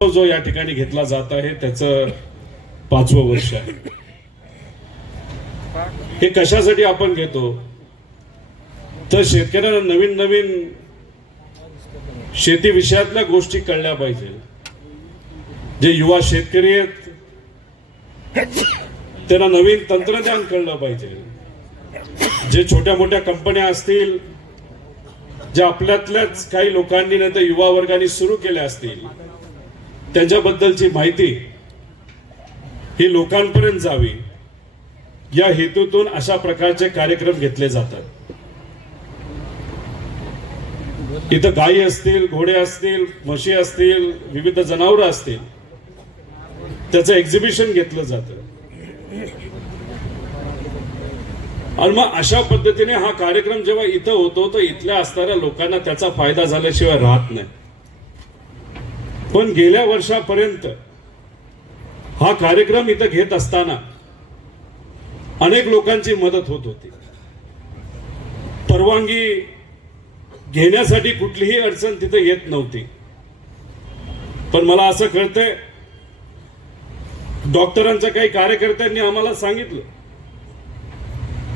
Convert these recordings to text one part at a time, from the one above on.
जो या ठिकाणी घेतला जात आहे त्याचं पाचवं वर्ष आहे. हे कशासाठी आपण घेतो? तर शेतकऱ्यांना नवीन नवीन शेती विषयातल्या गोष्टी कळल्या पाहिजे. जे युवा शेतकरी आहेत त्यांना नवीन तंत्रज्ञान कळलं पाहिजे. जे छोट्या मोठ्या कंपन्या असतील ज्या आपल्यातल्याच काही लोकांनी नाही तर युवा वर्गाने सुरू केल्या असतील त्यांच्याबद्दलची माहिती ही लोकांपर्यंत जावी. या हेतूतून अशा प्रकारचे कार्यक्रम घेतले जातात. इथं गायी असतील घोडे असतील म्हशी असतील विविध जनावरं असतील त्याचं एक्झिबिशन घेतलं जातं. आणि मग अशा पद्धतीने हा कार्यक्रम जेव्हा इथं होतो तर इथल्या असणाऱ्या लोकांना त्याचा फायदा झाल्याशिवाय राहत नाही. पण गेल्या वर्षापर्यंत हा कार्यक्रम इथं घेत असताना अनेक लोकांची मदत होत होती. परवानगी घेण्यासाठी कुठलीही अडचण तिथं येत नव्हती. पण मला असं कळतंय डॉक्टरांच्या काही कार्यकर्त्यांनी आम्हाला सांगितलं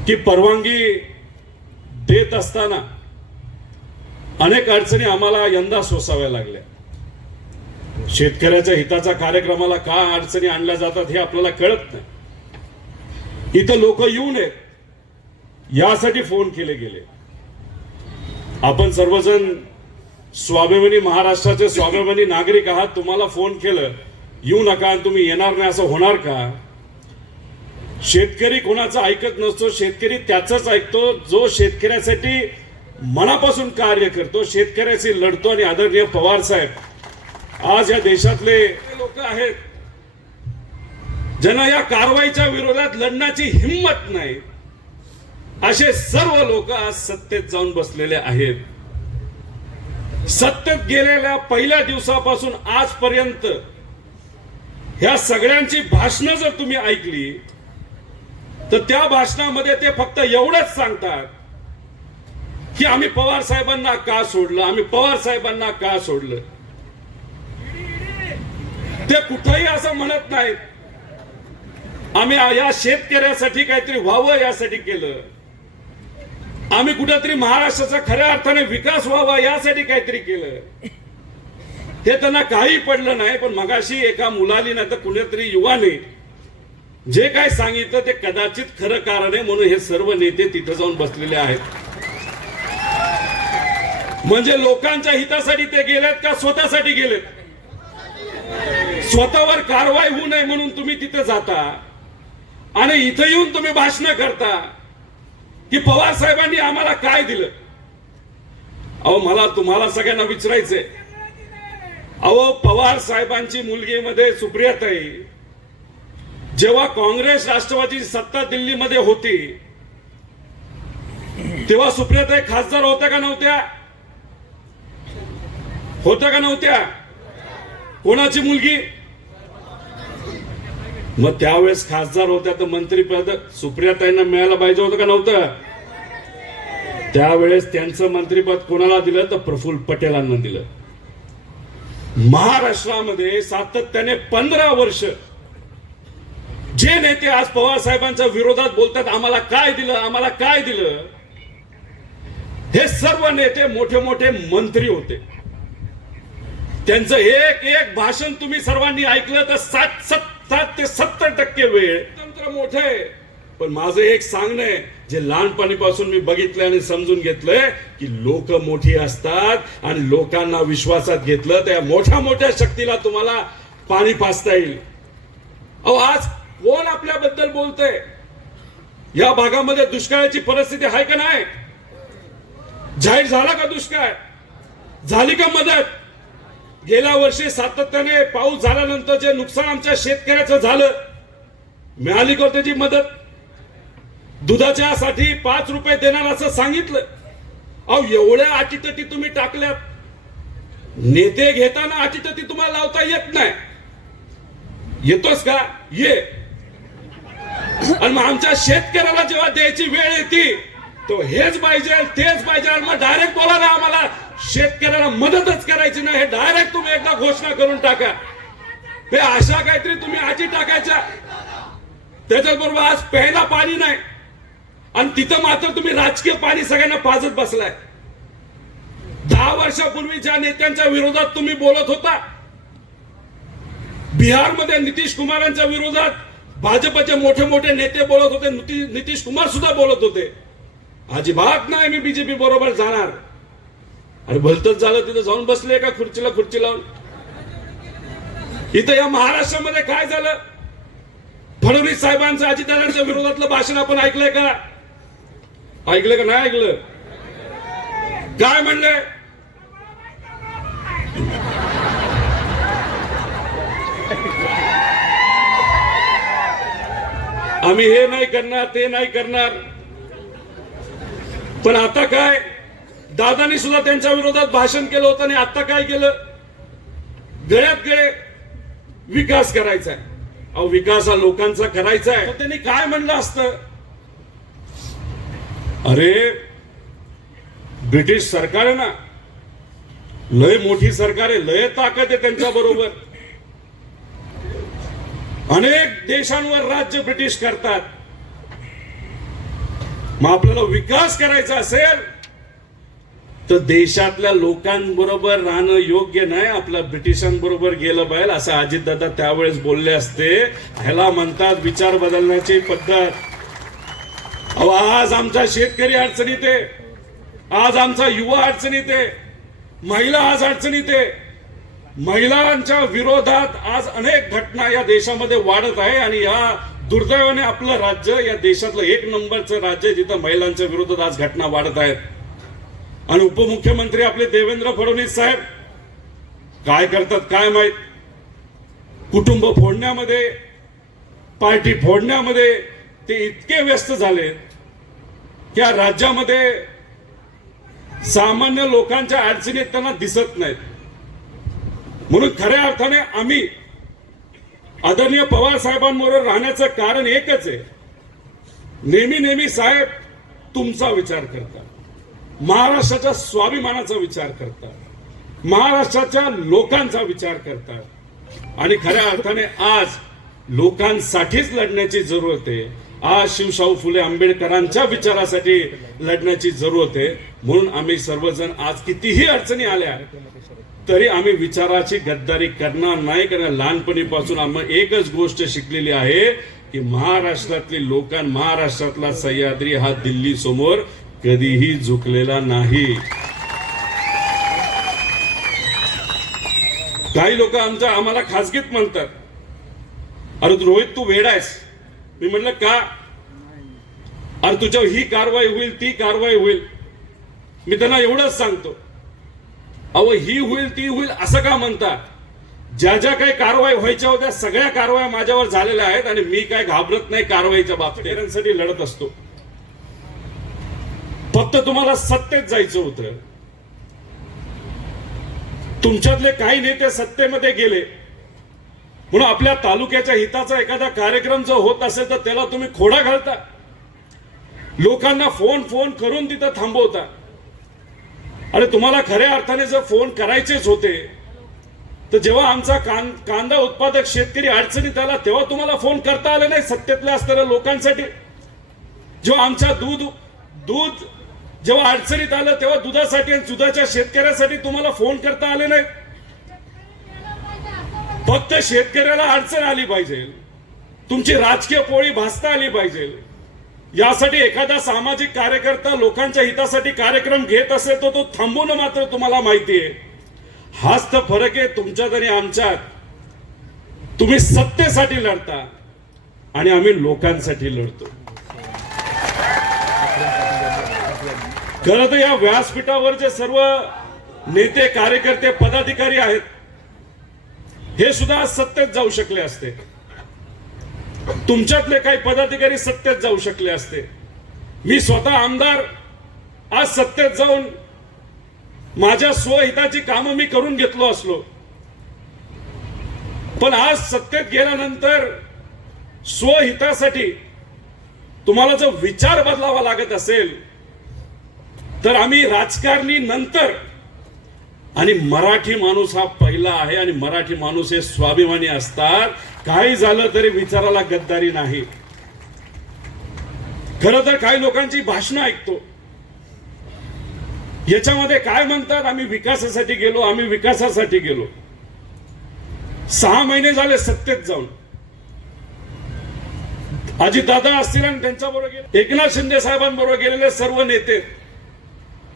की परवानगी देत असताना अनेक अडचणी आम्हाला यंदा सोसाव्या लागल्या. शेतकऱ्याच्या हिताच्या कार्यक्रमाला का अडचणी आणल्या जातात हे आपल्याला कळत नाही. इथं लोक येऊ नयेत यासाठी फोन केले गेले. आपण सर्वजण स्वाभिमानी महाराष्ट्राचे स्वाभिमानी नागरिक आहात. तुम्हाला फोन केलं येऊ नका आणि तुम्ही येणार नाही असं होणार का? शेतकरी कोणाचं ऐकत नसतो शेतकरी त्याच ऐकतो. जो शेतकऱ्यासाठी मनापासून कार्य करतो शेतकऱ्याशी लढतो. आणि आदरणीय पवार साहेब आज या देशातले लोक आहेत ज्यांना या कारवाईच्या विरोधात लढण्याची हिंमत नाही असे सर्व लोक आज सत्तेत जाऊन बसलेले आहेत. सत्तेत गेलेल्या पहिल्या दिवसापासून आजपर्यंत ह्या सगळ्यांची भाषणं जर तुम्ही ऐकली तर त्या भाषणामध्ये ते फक्त एवढंच सांगतात की आम्ही पवार साहेबांना का सोडलं आम्ही पवार साहेबांना का सोडलं? ते कुठंही असं म्हणत नाहीत. आम्ही या शेतकऱ्यासाठी काहीतरी व्हावं यासाठी केलं. आम्ही कुठेतरी महाराष्ट्राचा खऱ्या अर्थाने विकास व्हावा यासाठी काहीतरी केलं. हे त्यांना काही पडलं नाही पण मगाशी एका मुलाली नाही तर कुणीतरी युवाने जे काय सांगितलं ते कदाचित खरं कारण आहे म्हणून हे सर्व नेते तिथं जाऊन बसलेले आहेत. म्हणजे लोकांच्या हितासाठी ते गेलेत का स्वतःसाठी गेलेत? स्वतःवर कारवाई होऊ नये म्हणून तुम्ही तिथे जाता आणि इथं येऊन तुम्ही भाषण करता की पवार साहेबांनी आम्हाला काय दिलं? अहो मला तुम्हाला सगळ्यांना विचारायचंय. अहो पवार साहेबांची मुलगीमध्ये सुप्रियाताई जेव्हा काँग्रेस राष्ट्रवादीची सत्ता दिल्लीमध्ये होती तेव्हा सुप्रियाताई खासदार होत्या का नव्हत्या? होत्या का नव्हत्या? कोणाची मुलगी? मग त्यावेळेस खासदार होत्या तर मंत्रीपद सुप्रियाताईंना मिळायला पाहिजे होतं का नव्हतं? त्यावेळेस त्यांचं मंत्रीपद कोणाला दिलं? तर प्रफुल्ल पटेलांना दिलं. महाराष्ट्रामध्ये सातत्याने पंधरा वर्ष जे नेते आज पवार साहेबांच्या विरोधात बोलतात आम्हाला काय दिलं आम्हाला काय दिलं? हे सर्व नेते मोठे मोठे मंत्री होते. त्यांचं एक एक भाषण तुम्ही सर्वांनी ऐकलं तर सात सत्तर सात ते सत्तर टक्के वेळ तंत्र मोठे आहे. पण माझं एक सांगणं आहे जे लहानपणीपासून मी बघितलंय आणि समजून घेतलंय की लोक मोठी असतात आणि लोकांना विश्वासात घेतलं त्या मोठ्या मोठ्या शक्तीला तुम्हाला पाणी पाचता येईल. अहो आज कोण आपल्याबद्दल बोलतंय? या भागामध्ये दुष्काळाची परिस्थिती आहे का नाही? जाहीर झाला का दुष्काळ? झाली का मदत? गेल्या वर्षी सातत्याने पाऊस झाल्यानंतर जे नुकसान आमच्या शेतकऱ्याचं झालं मिळाली का त्याची मदत? दुधाच्या साठी पाच रुपये देणार असं सांगितलं. अहो एवढ्या अटीतटी तुम्ही टाकल्यात. नेते घेताना अटीतटी तुम्हाला लावता येत नाही. येतोस का? ये. आणि मग आमच्या शेतकऱ्याला जेव्हा द्यायची वेळ येते तो हेच पाहिजे तेच पाहिजे मग डायरेक्ट बोला ना आम्हाला शेतकऱ्याला मदतच करायची नाही हे डायरेक्ट तुम्ही एकदा घोषणा करून टाका. हे अशा काहीतरी तुम्ही आजी टाकायच्या. त्याच्याबरोबर आज प्यायला पाणी नाही. आणि तिथं मात्र तुम्ही राजकीय पाणी सगळ्यांना पाजत बसलाय. दहा वर्षापूर्वी ज्या नेत्यांच्या विरोधात तुम्ही बोलत होता बिहारमध्ये नितीश कुमारांच्या विरोधात भाजपचे मोठे मोठे नेते बोलत होते नितीश कुमार सुद्धा बोलत होते. अजिबात नाही मी बीजेपी बरोबर जाणार. अरे भलतच झालं तिथं जाऊन बसले का खुर्चीला खुर्ची लावून? इथं या महाराष्ट्रामध्ये काय झालं? फडणवीस साहेबांचं अजितदादांच्या विरोधातलं भाषण आपण ऐकलंय का? ऐकलं का नाही ऐकलं? काय म्हणले? आम्ही हे नाही करणार ते नाही करणार. पण आता काय? दादानी सुद्धा त्यांच्या विरोधात भाषण केलं होतं आणि आता काय केलं? गळ्यात गळे विकास करायचा आहे अहो विकास हा लोकांचा करायचा आहे त्यांनी काय म्हणलं असतं? अरे ब्रिटिश सरकार आहे ना लय मोठी सरकार आहे लय ताकद आहे त्यांच्या बरोबर. अनेक देशांवर राज्य ब्रिटिश करतात. मग आपल्याला विकास करायचा असेल तर देशातल्या लोकांबरोबर राहणं योग्य नाही आपल्या ब्रिटिशांबरोबर गेलं पाहिजे असं अजितदादा त्यावेळेस बोलले असते. ह्याला म्हणतात विचार बदलण्याची पद्धत. अहो आज आमचा शेतकरी अडचणीत आहे. आज आमचा युवा अडचणीत आहे. महिला आज अडचणीत आहे. महिलांच्या विरोधात आज अनेक घटना या देशामध्ये वाढत आहे आणि या दुर्दैवाने आपलं राज्य या देशातलं एक नंबरचं राज्य जिथं महिलांच्या विरोधात आज घटना वाढत आहेत. आणि उपमुख्यमंत्री आपले देवेंद्र फडणवीस साहेब काय करतात काय माहीत? कुटुंब फोडण्यामध्ये पार्टी फोडण्यामध्ये ते इतके व्यस्त झाले. की या राज्यामध्ये सामान्य लोकांच्या अडचणीत त्यांना दिसत नाहीत. म्हणून खऱ्या अर्थाने आम्ही आदरणीय पवार साहेबांबरोबर राहण्याचं कारण एकच आहे. नेहमी नेहमी साहेब तुमचा विचार करतात. महाराष्ट्राच्या स्वाभिमानाचा विचार करतात. महाराष्ट्राच्या लोकांचा विचार करतात. आणि खऱ्या अर्थाने आज लोकांसाठीच लढण्याची जरूरत आहे. आज शिवशाहू फुले आंबेडकरांच्या विचारासाठी लढण्याची जरूरत आहे. म्हणून आम्ही सर्वजण आज कितीही अडचणी आल्या तरी आम्ही विचाराची गद्दारी करणार नाही. कारण लहानपणीपासून आम्ही एकच गोष्ट शिकलेली आहे की महाराष्ट्रातली लोकां महाराष्ट्रातला सह्याद्री हा दिल्ली समोर कधीही झुकलेला नाही. काही लोक आमच्या आम्हाला खासगीत म्हणतात. अरे रोहित तू वेड आहेस. मी म्हटलं का? अरे तुझ्यावर ही कारवाई होईल ती कारवाई होईल. मी त्यांना एवढंच सांगतो. अहो ही होईल ती होईल असं का म्हणतात ज्या ज्या काही कारवाई व्हायच्या होत्या सगळ्या कारवाया माझ्यावर झालेल्या आहेत आणि मी काय घाबरत नाही कारवाईच्या बाबतीत. लढत असतो. फक्त तुम्हाला सत्तेत जायचं होतं. तुमच्यातले काही नेते सत्तेमध्ये गेले. म्हणून आपल्या तालुक्याच्या हिताचा एखादा कार्यक्रम जो होत असेल तर त्याला तुम्ही खोडा घालता. लोकांना फोन फोन करून तिथं थांबवता. अरे तुम्हाला खऱ्या अर्थाने जर फोन करायचेच होते तर जेव्हा आमचा कां कांदा उत्पादक शेतकरी अडचणीत आला तेव्हा तुम्हाला फोन करता आला नाही सत्तेतल्या असणाऱ्या लोकांसाठी. जेव्हा आमच्या दूध दूध जेव्हा अडचणीत आलं तेव्हा दुधासाठी आणि दुधाच्या शेतकऱ्यासाठी तुम्हाला फोन करता आले नाही. फक्त शेतकऱ्याला अडचण आली पाहिजे. तुमची राजकीय पोळी भासता आली पाहिजे. यासाठी एखादा सामाजिक कार्यकर्ता लोकांच्या हितासाठी कार्यक्रम घेत असेल तर तो थांबवणं मात्र तुम्हाला माहिती आहे. हाच तर फरक आहे तुमच्यात आणि आमच्यात. तुम्ही सत्तेसाठी लढता आणि आम्ही लोकांसाठी लढतो. खरं तर या व्यासपीठावर जे सर्व नेते कार्यकर्ते पदाधिकारी आहेत हे सुद्धा आज सत्तेत जाऊ शकले असते. तुमच्यातले काही पदाधिकारी सत्तेत जाऊ शकले असते. मी स्वतः आमदार आज सत्तेत जाऊन माझ्या स्वहिताची कामं मी करून घेतलो असलो. पण आज सत्तेत गेल्यानंतर स्वहितासाठी तुम्हाला जर विचार बदलावा लागत असेल तर आम्ही राजकारणी नंतर आणि मराठी माणूस हा पहिला आहे आणि मराठी माणूस हे स्वाभिमानी असतात. काही झालं तरी विचाराला गद्दारी नाही. खर तर काही लोकांची भाषणं ऐकतो. याच्यामध्ये काय म्हणतात आम्ही विकासासाठी गेलो आम्ही विकासासाठी गेलो. सहा महिने झाले सत्तेत जाऊन. अजित दादा असतील आणि त्यांच्याबरोबर गेले. एकनाथ शिंदे साहेबांबरोबर गेलेले सर्व नेते.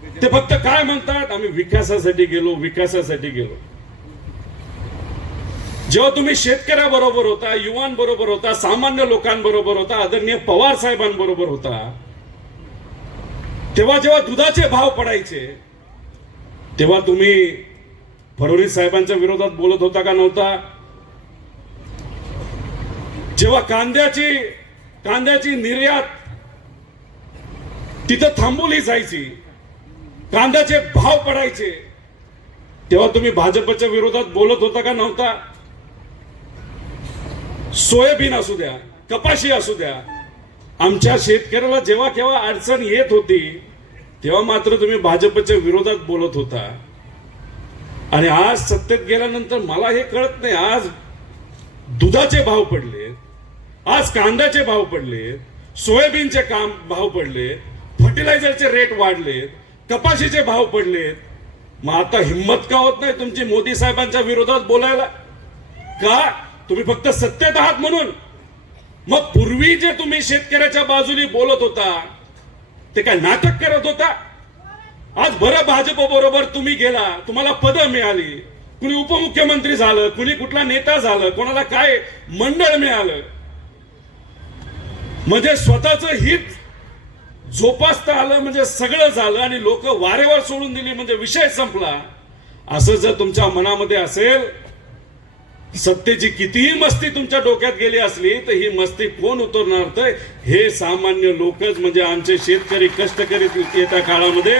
ते फक्त काय म्हणतात? आम्ही विकासासाठी गेलो विकासासाठी गेलो. जेव्हा तुम्ही शेतकऱ्याबरोबर होता युवांबरोबर होता सामान्य लोकांबरोबर होता आदरणीय पवार साहेबांबरोबर होता तेव्हा जेव्हा दुधाचे भाव पडायचे तेव्हा तुम्ही फडणवीस साहेबांच्या विरोधात बोलत होता का नव्हता? जेव्हा कांद्याची कांद्याची निर्यात तिथं थांबवली जायची कांद्याचे भाव पडायचे. तेव्हा तुम्ही भाजपच्या विरोधात बोलत होता का नव्हता? सोयाबीन असू द्या कपाशी असू द्या. आमच्या शेतकऱ्याला जेव्हा केव्हा अडचण येत होती तेव्हा मात्र तुम्ही भाजपच्या विरोधात बोलत होता. आणि आज सत्तेत गेल्यानंतर मला हे कळत नाही आज दुधाचे भाव पडले आज कांद्याचे भाव पडले सोयाबीनचे काम भाव पडले फर्टिलायझरचे रेट वाढलेत कपाशीचे भाव पडलेत मग आता हिंमत का होत नाही तुमची मोदी साहेबांच्या विरोधात बोलायला? का? तुम्ही फक्त सत्तेत आहात म्हणून. मग पूर्वी जे तुम्ही शेतकऱ्याच्या बाजूने बोलत होता ते काय नाटक करत होता? आज बरं भाजप बरोबर तुम्ही गेला तुम्हाला पदं मिळाली. कुणी उपमुख्यमंत्री झालं कुणी कुठला नेता झालं कोणाला काय मंडळ मिळालं? म्हणजे स्वतःचं हित जोपासता आलं म्हणजे सगळं झालं आणि लोक वारेवर सोडून दिली म्हणजे विषय संपला. असं जर तुमच्या मनामध्ये असेल सत्तेची कितीही मस्ती तुमच्या डोक्यात गेली असली तर ही मस्ती कोण उतरणार? तर हे सामान्य लोकच म्हणजे आमचे शेतकरी कष्ट करीत येत्या काळामध्ये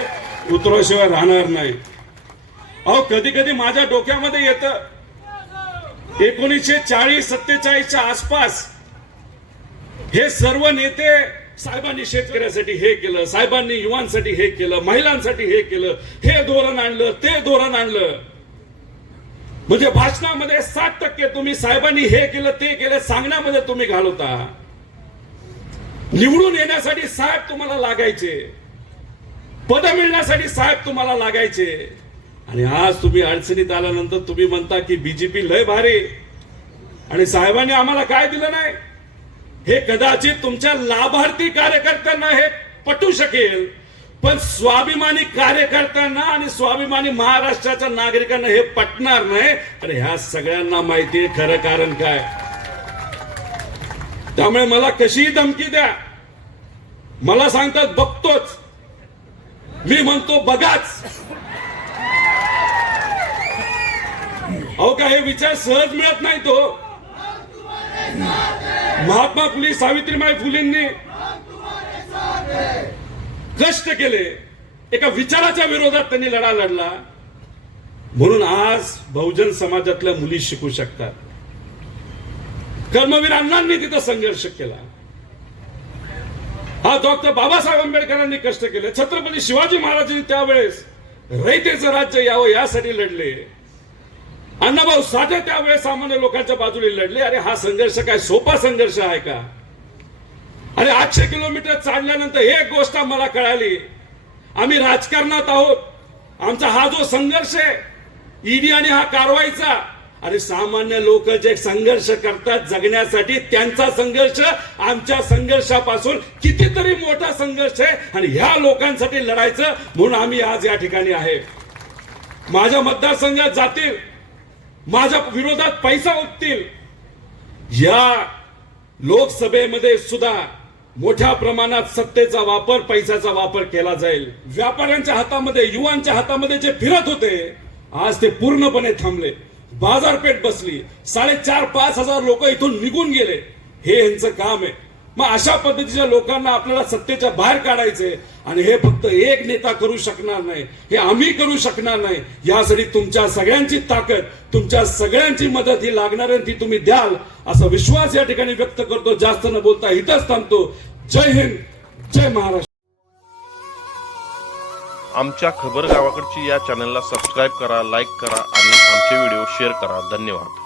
उतरल्याशिवाय राहणार नाही. अहो कधी कधी माझ्या डोक्यामध्ये येतं एकोणीसशे चाळीस सत्तेचाळीसच्या आसपास हे सर्व नेते साहेबांनी शेतकऱ्यासाठी हे केलं साहेबांनी युवांसाठी हे केलं महिलांसाठी हे केलं हे धोरण आणलं ते धोरण आणलं. म्हणजे भाषणामध्ये सात टक्के तुम्ही साहेबांनी हे केलं ते केलं सांगण्यामध्ये तुम्ही घालवता. निवडून येण्यासाठी साहेब तुम्हाला लागायचे. पद मिळण्यासाठी साहेब तुम्हाला लागायचे. आणि आज तुम्ही अडचणीत आल्यानंतर तुम्ही म्हणता की बीजेपी लय भारी. आणि साहेबांनी आम्हाला काय दिलं नाही? हे कदाचित तुमच्या लाभार्थी कार्यकर्त्यांना हे पटू शकेल पण स्वाभिमानी कार्यकर्त्यांना आणि स्वाभिमानी महाराष्ट्राच्या नागरिकांना हे पटणार नाही. आणि ह्या सगळ्यांना माहिती आहे खरं कारण काय? त्यामुळे मला कशीही धमकी द्या. मला सांगतात बघतोच. मी म्हणतो बघाच. अहो का हे विचार सहज मिळत नाही तो. महात्मा फुले सावित्रीबाई फुलेंनी कष्ट केले. एका विचाराच्या विरोधात त्यांनी लढा लढला. म्हणून आज बहुजन समाजातल्या मुली शिकू शकतात. कर्मवीर अण्णांनी तिथं संघर्ष केला. हा डॉक्टर बाबासाहेब आंबेडकरांनी कष्ट केले. छत्रपती शिवाजी महाराजांनी त्यावेळेस रयतेचं राज्य यावं यासाठी लढले. अण्णाभाऊ साठे त्यावेळेस सामान्य लोकांच्या बाजूने लढले. अरे हा संघर्ष काय सोपा संघर्ष आहे का? अरे आठशे किलोमीटर चालल्यानंतर एक गोष्ट मला कळाली. आम्ही राजकारणात आहोत. आमचा हा जो संघर्ष आहे ईडी आणि हा कारवाईचा अरे सामान्य लोक जे संघर्ष करतात जगण्यासाठी त्यांचा संघर्ष आमच्या संघर्षापासून कितीतरी मोठा संघर्ष आहे आणि ह्या लोकांसाठी लढायचं म्हणून आम्ही आज या ठिकाणी आहे. माझ्या मतदारसंघात जातील. माझ्या विरोधात पैसा ओततील या लोकसभेमध्ये सुद्धा मोठ्या प्रमाणात सत्तेचा वापर पैशाचा वापर केला जाईल. व्यापाऱ्यांच्या हातामध्ये युवांच्या हातामध्ये जे फिरत होते आज ते पूर्णपणे थांबले. बाजारपेठ बसली. साडेचार पाच हजार लोक इथून निघून गेले. हे यांचं काम आहे. मग अशा पद्धतीच्या लोकांना आपल्याला सत्तेच्या बाहेर काढायचे आणि हे फक्त एक नेता करू शकणार नाही हे आम्ही करू शकणार नाही यासाठी तुमच्या सगळ्यांची ताकद तुमच्या सगळ्यांची मदत ही लागणार आहे ती तुम्ही द्याल असा विश्वास या ठिकाणी व्यक्त करतो. जास्त न बोलता इथंच थांबतो. जय हिंद जय महाराष्ट्र. आमच्या खबर गावाकडची या चॅनलला सबस्क्राईब करा लाईक करा आणि आमचे व्हिडिओ शेअर करा. धन्यवाद.